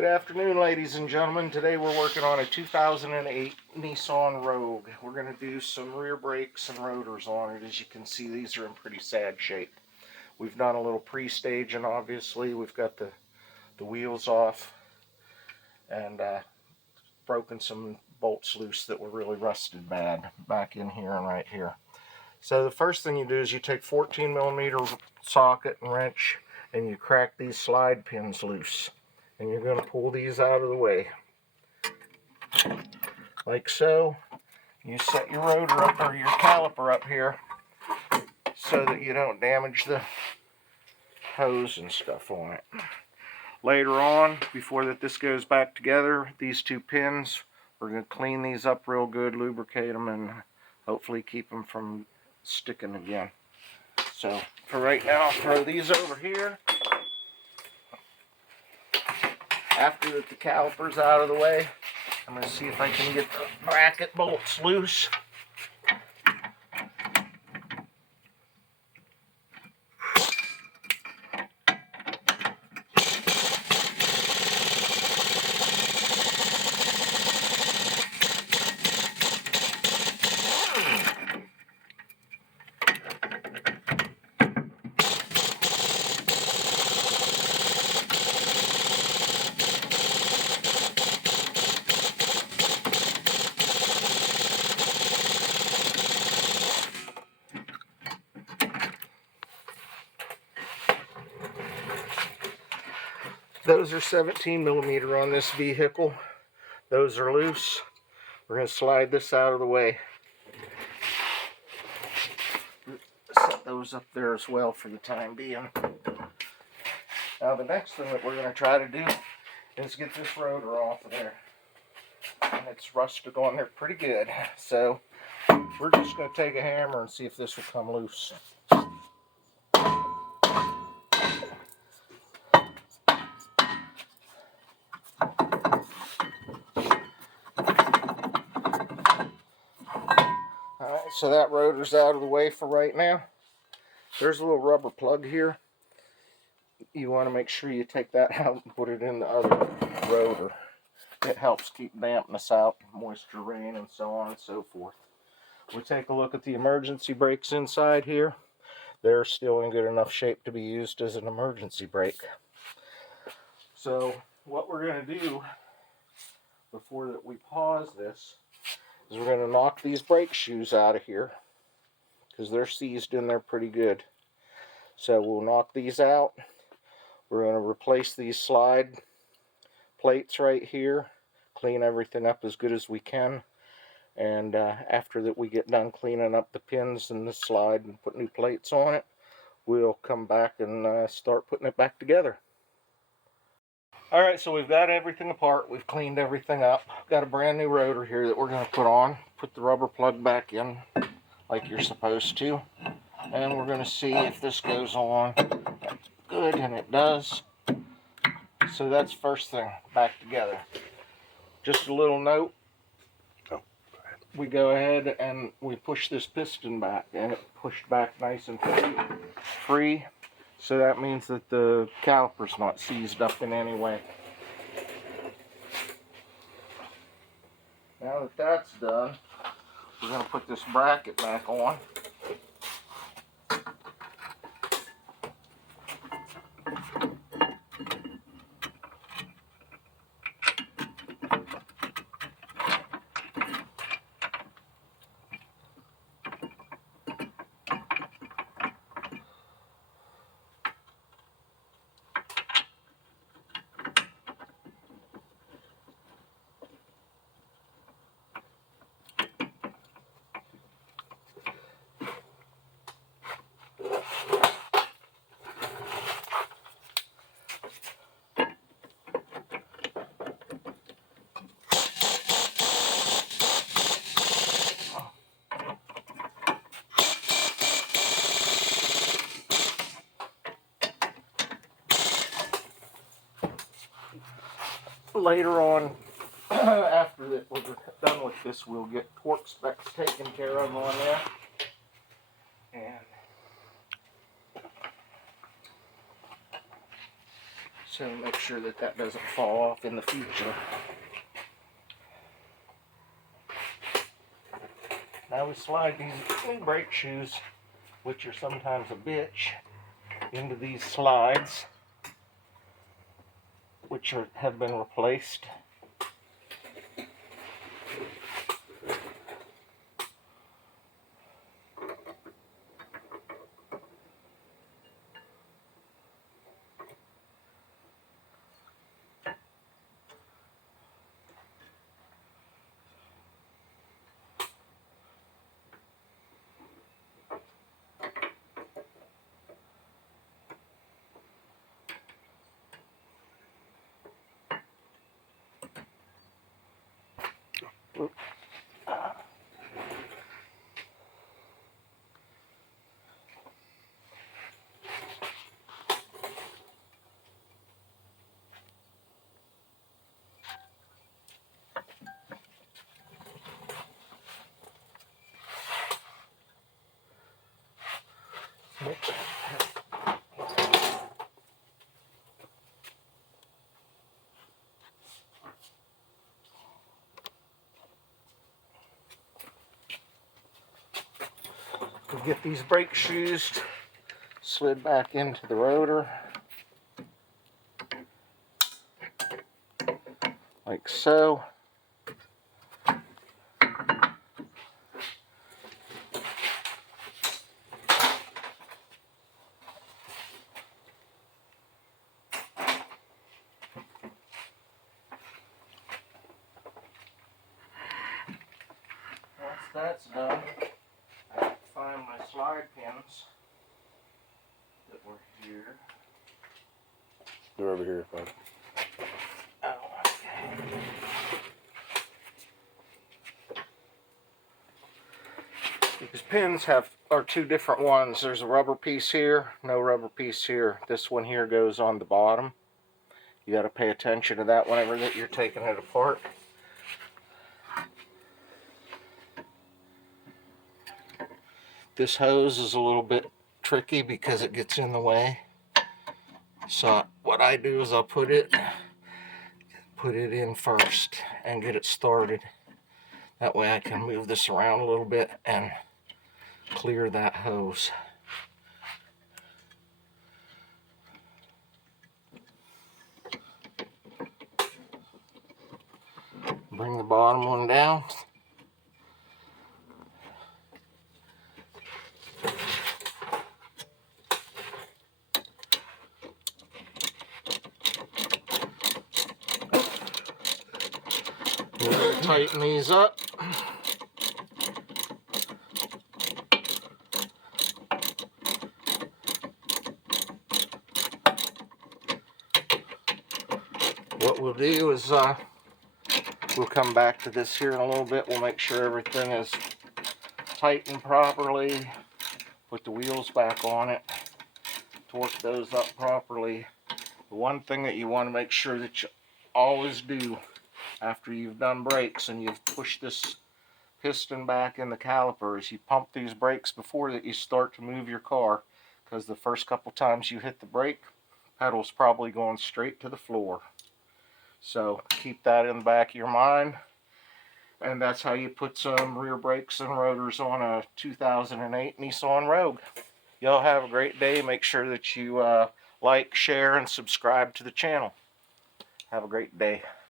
Good afternoon, ladies and gentlemen. Today we're working on a 2008 Nissan Rogue. We're going to do some rear brakes and rotors on it. As you can see, these are in pretty sad shape. We've done a little pre-staging, obviously. We've got the wheels off and broken some bolts loose that were really rusted bad back in here and right here. So the first thing you do is you take 14mm socket and wrench and you crack these slide pins loose. And you're going to pull these out of the way. Like so. You set your rotor up, or your caliper up here, so that you don't damage the hose and stuff on it. Later on, before this goes back together, these two pins, we're going to clean these up real good, lubricate them, and hopefully keep them from sticking again. So for right now, I'll throw these over here. After the caliper's out of the way, I'm going to see if I can get the bracket bolts loose. Those are 17mm on this vehicle. Those are loose. We're going to slide this out of the way. Set those up there as well for the time being. Now the next thing that we're going to try to do is get this rotor off of there. And it's rusted on there pretty good. So we're just going to take a hammer and see if this will come loose. Alright, so that rotor's out of the way for right now. There's a little rubber plug here. You want to make sure you take that out and put it in the other rotor. It helps keep dampness out, moisture, rain, and so on and so forth. We take a look at the emergency brakes inside here. They're still in good enough shape to be used as an emergency brake. So what we're going to do before that we pause this is we're going to knock these brake shoes out of here because they're seized in there pretty good. So we'll knock these out. We're going to replace these slide plates right here, clean everything up as good as we can, and after that we get done cleaning up the pins and the slide and put new plates on it, we'll come back and start putting it back together. Alright, so we've got everything apart, we've cleaned everything up. Got a brand new rotor here that we're going to put on, put the rubber plug back in like you're supposed to, and we're going to see if this goes on good, and it does. So that's first thing, back together. Just a little note, we go ahead and we push this piston back, and it pushed back nice and free. So that means that the caliper's not seized up in any way. Now that that's done, we're going to put this bracket back on. Later on, after that we're done with this, we'll get torque specs taken care of on there. And So make sure that that doesn't fall off in the future. Now we slide these new brake shoes, which are sometimes a bitch, into these slides, which have been replaced. We'll get these brake shoes slid back into the rotor, like so. Once that's done, I have to find my slide pins that were here. They're over here, bud. Oh, okay. These pins are two different ones. There's a rubber piece here, no rubber piece here. This one here goes on the bottom. You got to pay attention to that whenever that you're taking it apart. This hose is a little bit tricky because it gets in the way. So what I do is I'll put it in first and get it started. That way I can move this around a little bit and clear that hose. Bring the bottom one down. Tighten these up. What we'll do is we'll come back to this here in a little bit. We'll make sure everything is tightened properly. Put the wheels back on it. Torque those up properly. The one thing that you want to make sure that you always do after you've done brakes and you've pushed this piston back in the caliper is you pump these brakes before that you start to move your car, because the first couple times you hit the brake, pedal's probably going straight to the floor. So keep that in the back of your mind, and that's how you put some rear brakes and rotors on a 2008 Nissan Rogue. Y'all have a great day. Make sure that you like, share, and subscribe to the channel. Have a great day.